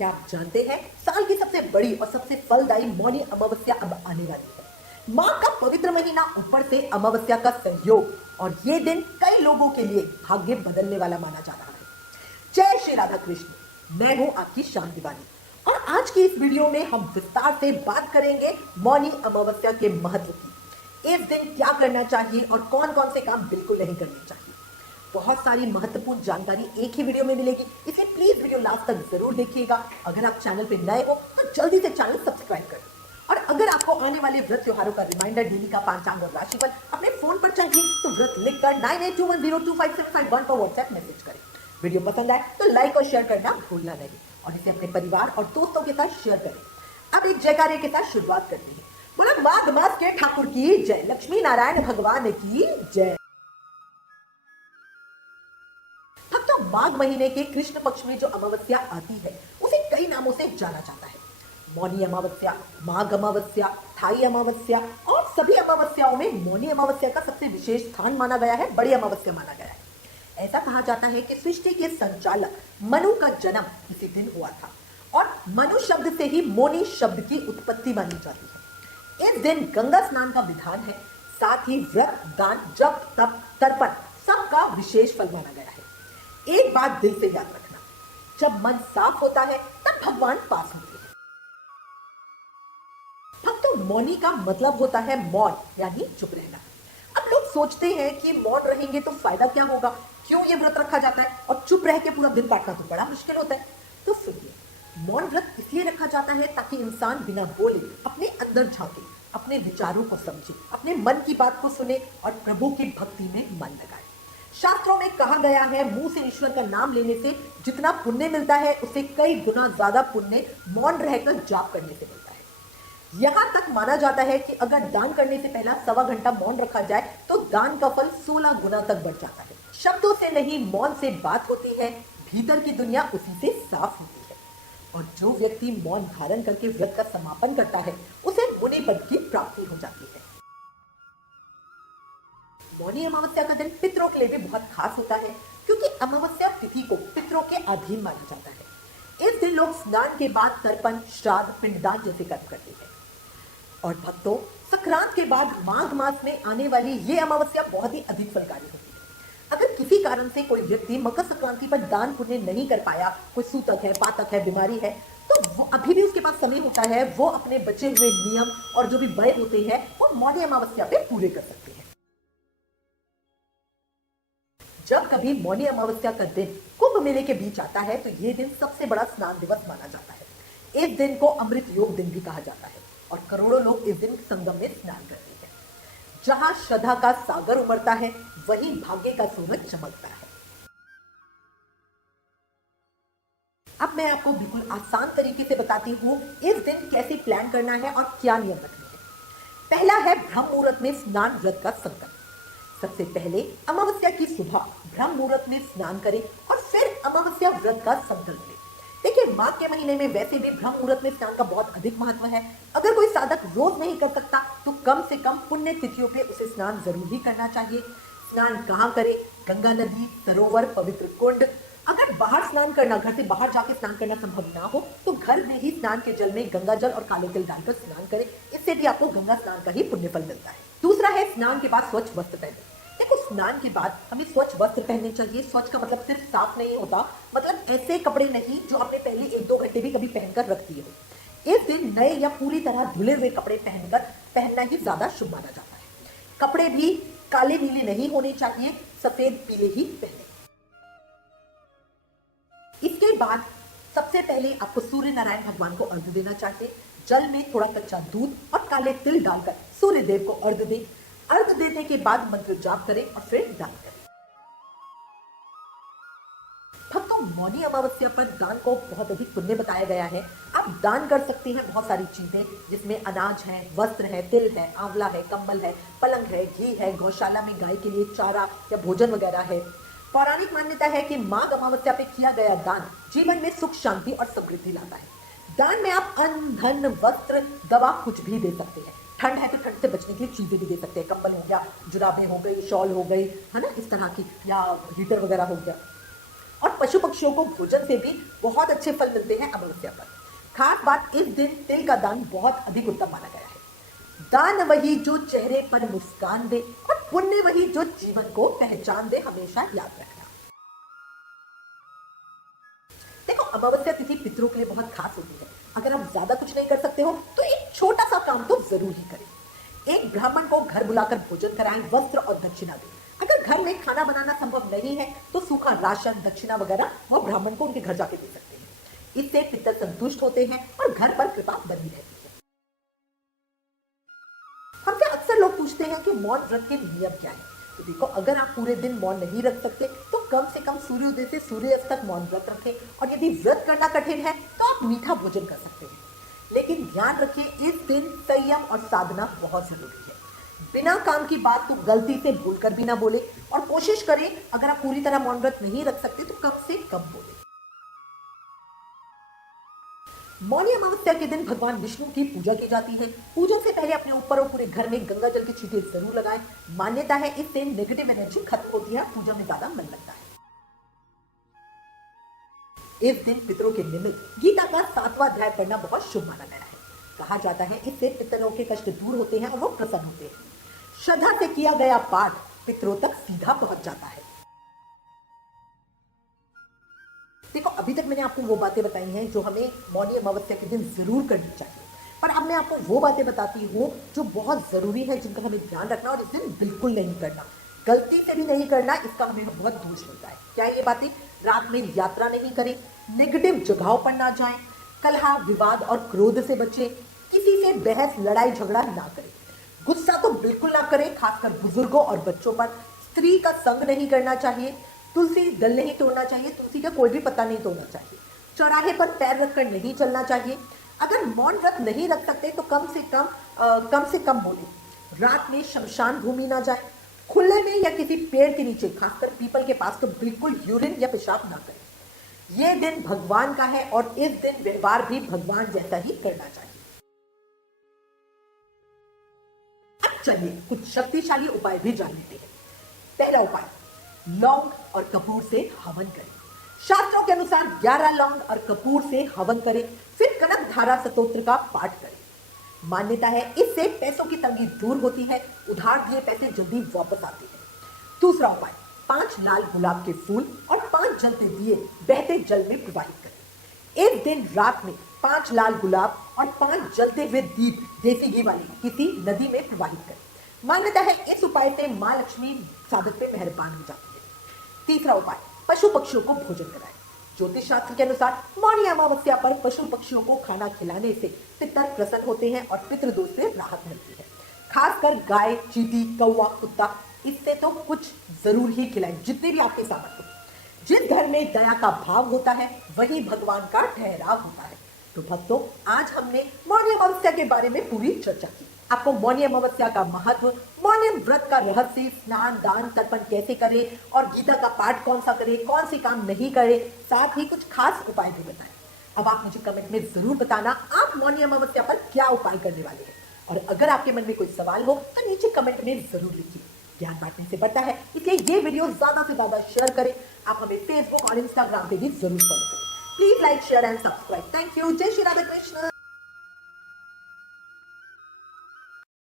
क्या आप जानते हैं साल की सबसे बड़ी और सबसे फलदायी मौनी अमावस्या अब आने वाली है। माँ का पवित्र महीना, ऊपर से अमावस्या का संयोग, और ये दिन कई लोगों के लिए भाग्य बदलने वाला माना जा रहा है। जय श्री राधा कृष्ण। मैं हूँ आपकी शान दीवानी और आज की इस वीडियो में हम विस्तार से बात करेंगे मौनी अमावस्या के महत्व की। इस दिन क्या करना चाहिए और कौन कौन से काम बिल्कुल नहीं करने चाहिए। बहुत सारी महत्वपूर्ण जानकारी एक ही वीडियो में मिलेगी, इसलिए प्लीज वीडियो लास्ट तक जरूर देखिएगा। अगर आप चैनल पे नए हो तो जल्दी से चैनल सब्सक्राइब करें। और अगर आपको आने वाले व्रत त्योहारों का रिमाइंडर, डेली का पंचांग और राशिफल अपने फोन पर चाहिए तो व्रत लिखकर 9821025751 पर व्हाट्सएप मैसेज करें। वीडियो पसंद आए तो लाइक और शेयर करना भूलना नहीं, और इसे अपने परिवार और दोस्तों के साथ शेयर करें। अब एक जयकारे के साथ शुरुआत करते हैं। बोला माघ मास के ठाकुर की जय, लक्ष्मी नारायण भगवान की जय। माघ महीने के कृष्ण पक्ष में जो अमावस्या आती है उसे कई नामों से जाना जाता है। मौनी अमावस्या, माघ अमावस्या, थाई अमावस्या, और सभी अमावस्याओं में मौनी अमावस्या का सबसे विशेष स्थान माना गया है, बड़ी अमावस्या माना गया है। ऐसा कहा जाता है कि सृष्टि के संचालक मनु का जन्म इसी दिन हुआ था, और मनु शब्द से ही मौनी शब्द की उत्पत्ति मानी जाती है। इस दिन गंगा स्नान का विधान है, साथ ही व्रत, दान, जप, तप, तर्पण सबका विशेष फल माना गया है। एक बात दिल से याद रखना, जब मन साफ होता है तब भगवान पास होते हैं। भक्तों, मौनी का मतलब होता है मौन, यानी चुप रहना। अब लोग सोचते हैं कि मौन रहेंगे तो फायदा क्या होगा, क्यों ये व्रत रखा जाता है, और चुप रह के पूरा दिन काटना तो बड़ा मुश्किल होता है। तो सुनिए, मौन व्रत इसलिए रखा जाता है ताकि इंसान बिना बोले अपने अंदर झांके, अपने विचारों को समझे, अपने मन की बात को सुने और प्रभु की भक्ति में मन लगाए। शास्त्रों में कहा गया है, मुंह से ईश्वर का नाम लेने से जितना पुण्य मिलता है उससे कई गुना ज्यादा पुण्य मौन रहकर जाप करने से मिलता है। यहां तक माना जाता है कि अगर दान करने से पहला 1.25 घंटा मौन रखा जाए तो दान का फल 16 गुना तक बढ़ जाता है। शब्दों से नहीं, मौन से बात होती है, भीतर की दुनिया उसी से साफ होती है। और जो व्यक्ति मौन धारण करके व्रत का समापन करता है उसे मुनि पद की प्राप्ति हो जाती है। मौनी अमावस्या का दिन पितरों के लिए भी बहुत खास होता है, क्योंकि अमावस्या तिथि को पितरों के अधीन माना जाता है। इस दिन लोग स्नान के बाद तर्पण, श्राद्ध, पिंडदान जैसे कर्म करते हैं। और भक्तों, संक्रांत के बाद माघ मास में आने वाली ये अमावस्या बहुत ही अधिक फलकारी होती है। अगर किसी कारण से कोई व्यक्ति मकर संक्रांति पर दान पुण्य नहीं कर पाया, कोई सूतक है, पातक है, बीमारी है, तो वो अभी भी उसके पास समय होता है, वो अपने बचे हुए नियम और जो भी व्यय होते हैं वो मौनी अमावस्या पे पूरे कर सकते हैं। जब कभी मौनी अमावस्या का दिन कुंभ मेले के बीच आता है तो यह दिन सबसे बड़ा स्नान दिवस माना जाता है। इस दिन को अमृत योग दिन भी कहा जाता है, और करोड़ों लोग इस दिन संगम में स्नान करते हैं। जहां श्रद्धा का सागर उमड़ता है वहीं भाग्य का सूरज चमकता है। अब मैं आपको बिल्कुल आसान तरीके से बताती हूँ इस दिन कैसे प्लान करना है और क्या नियम रखने हैं। पहला है ब्रह्म मुहूर्त में स्नान व्रत का संकल्प। सबसे पहले अमावस्या की सुबह ब्रह्म मुहूर्त में स्नान करें और फिर अमावस्या व्रत का संकल्प लें। देखिए, माघ के महीने में वैसे भी ब्रह्म मुहूर्त में स्नान का बहुत अधिक महत्व है। अगर कोई साधक रोज नहीं कर सकता तो कम से कम पुण्य तिथियों पे उसे स्नान जरूर ही करना चाहिए। स्नान कहाँ करें? गंगा नदी, सरोवर, पवित्र कुंड। अगर बाहर स्नान करना, घर से बाहर जाके स्नान करना संभव ना हो तो घर में ही स्नान के जल में गंगा जल और काले तिल डालकर स्नान करें। इससे भी आपको गंगा स्नान का ही पुण्य फल मिलता है। दूसरा है स्नान के बाद स्वच्छ वस्त्र पहने। देखो, स्नान के बाद हमें स्वच्छ वस्त्र पहनने चाहिए। स्वच्छ का मतलब सिर्फ साफ नहीं होता, मतलब ऐसे कपड़े नहीं जो आपने पहले 1-2 घंटे भी कभी पहनकर रख दिए हो। इस दिन नए या पूरी तरह धुले हुए कपड़े पहनना ही ज्यादा शुभ माना जाता है। कपड़े भी काले नीले नहीं होने चाहिए, सफेद पीले ही पहने। इसके बाद सबसे पहले आपको सूर्य नारायण भगवान को अर्घ्य देना चाहिए। जल में थोड़ा कच्चा दूध और काले तिल डालकर सूर्य देव को अर्घ्य दें। अर्घ्य देने के बाद मंत्र जाप करें और फिर दान करें। भक्तों, मौनी अमावस्या पर दान को बहुत अधिक पुण्य बताया गया है। आप दान कर सकते हैं बहुत सारी चीजें, जिसमें अनाज है, वस्त्र है, तिल है, आंवला है, कंबल है, पलंग है, घी है, गौशाला में गाय के लिए चारा या भोजन वगैरह है। पौराणिक मान्यता है कि माघ अमावस्या पे किया गया दान जीवन में सुख, शांति और समृद्धि लाता है। दान में आप अन्न, धन, वस्त्र, दवा कुछ भी दे सकते हैं। ठंड है तो ठंड से बचने के लिए चीजें भी दे सकते हैं। कंबल हो गया, जुराबें हो गई, शॉल हो गई, है ना, इस तरह की, या हीटर वगैरह हो गया। और पशु पक्षियों को भोजन से भी बहुत अच्छे फल मिलते हैं अमावस्या पर। खास बात, इस दिन तिल का दान बहुत अधिक उत्तम माना गया है। दान वही जो चेहरे पर मुस्कान दे और पुण्य वही जो जीवन को पहचान दे, हमेशा याद रखना। देखो, अमावस्या तिथि पितरों के लिए बहुत खास होती है। अगर आप ज्यादा कुछ नहीं कर सकते हो तो एक छोटा सा काम तो जरूर ही करें। एक ब्राह्मण को घर बुलाकर भोजन कराएं, वस्त्र और दक्षिणा दें। अगर घर में खाना बनाना संभव नहीं है तो सूखा राशन, दक्षिणा वगैरह वो ब्राह्मण को उनके घर जाके दे सकते हैं। इससे पितर संतुष्ट होते हैं और घर पर कृपा बनी रहती है। हमसे अक्सर लोग पूछते हैं कि मौन व्रत के नियम क्या है। तो देखो, अगर आप पूरे दिन मौन नहीं रख सकते तो कम से कम सूर्योदय से सूर्यास्त तक मौन व्रत रखें। और यदि व्रत करना कठिन है तो आप मीठा भोजन कर सकते हैं। लेकिन ध्यान रखिए, इस दिन संयम और साधना बहुत जरूरी है। बिना काम की बात तो गलती से भूलकर भी ना बोले और कोशिश करें, अगर आप पूरी तरह मौन व्रत नहीं रख सकते तो कम से कम बोले। मौनी अमावस्या के दिन भगवान विष्णु की पूजा की जाती है। पूजन से पहले अपने ऊपर और पूरे घर में गंगा जल की छींटे जरूर लगाएं। मान्यता है इससे नेगेटिव एनर्जी खत्म होती है, पूजा में ज्यादा मन लगता है। इस दिन पितरों के निमित्त गीता का 7वां अध्याय पढ़ना बहुत शुभ माना गया है। कहा जाता है इससे पितरों के कष्ट दूर होते हैं और वो प्रसन्न होते हैं। श्रद्धा से किया गया पाठ पितरों तक सीधा पहुंच जाता है। देखो, अभी तक मैंने आपको वो बातें बताई हैं जो हमें मौनी अमावस्या के दिन जरूर करनी चाहिए, पर अब मैं आपको वो बातें बताती हूँ जो बहुत जरूरी है, जिनका हमें ध्यान रखना और इस दिन बिल्कुल नहीं करना, गलती से भी नहीं करना। इसका हमें बहुत दोष मिलता है। क्या ये बातें? रात में यात्रा नहीं करें, नेगेटिव जगहों पर ना जाएं, कलह, विवाद और क्रोध से बचें, किसी से बहस, लड़ाई झगड़ा ना करें, गुस्सा तो बिल्कुल ना करें, खासकर बुजुर्गों और बच्चों पर। स्त्री का संग नहीं करना चाहिए, तुलसी दल नहीं तोड़ना चाहिए, तुलसी का कोई भी पत्ता नहीं तोड़ना चाहिए, चौराहे पर पैर रखकर नहीं चलना चाहिए। अगर मौन व्रत नहीं रख सकते तो कम से कम बोले। रात में शमशान भूमि ना जाए, खुले में या किसी पेड़ के नीचे, खासकर पीपल के पास तो बिल्कुल यूरिन या पेशाब ना करें। यह दिन भगवान का है और इस दिन व्यवहार भी भगवान जैसा ही करना चाहिए। अब चलिए कुछ शक्तिशाली उपाय भी जान लेते हैं। पहला उपाय, लौंग और कपूर से हवन करें। शास्त्रों के अनुसार 11 लौंग और कपूर से हवन करें, फिर कनक धारा स्तोत्र का पाठ करें। मान्यता है इससे पैसों की तंगी दूर होती है, उधार दिए पैसे जल्दी वापस आते हैं। दूसरा उपाय, 5 लाल गुलाब के फूल और 5 जलते दिए बहते जल में प्रवाहित करें। एक दिन रात में 5 लाल गुलाब और 5 जलते हुए दीप देसी घी वाली किसी नदी में प्रवाहित करें। मान्यता है इस उपाय से मां लक्ष्मी साधक पे मेहरबान हो जाती है। तीसरा उपाय, पशु पक्षियों को भोजन कराएं। ज्योतिष शास्त्र के अनुसार मौनी अमावस्या पर पशु पक्षियों को खाना खिलाने से पितर प्रसन्न होते हैं और पितृदोष से राहत मिलती है। खासकर गाय, चींटी, कौवा, कुत्ता, इससे तो कुछ जरूर ही खिलाएं, जितने भी आपके सामर्थ्य हो। जिस घर में दया का भाव होता है वही भगवान का ठहराव होता है। तो भक्तों, आज हमने मौनी अमावस्या के बारे में पूरी चर्चा की। आपको मौनी अमावस्या का महत्व, मौनी व्रत का रहस्य, स्नान, दान, तर्पण कैसे करें और गीता का पाठ कौन सा करें, कौन से काम नहीं करें, साथ ही कुछ खास उपाय भी बताएं। अब आप मुझे कमेंट में जरूर बताना आप मौनी अमावस्या पर क्या उपाय करने वाले हैं। और अगर आपके मन में कोई सवाल हो तो नीचे कमेंट में जरूर लिखिए। ज्ञान बांटने से बढ़ता है, इसलिए ये वीडियो ज्यादा से ज्यादा शेयर करें। आप हमें फेसबुक और इंस्टाग्राम पे भी जरूर फॉलो करें। Please like, share and subscribe. Thank you. जय श्री राधा कृष्ण।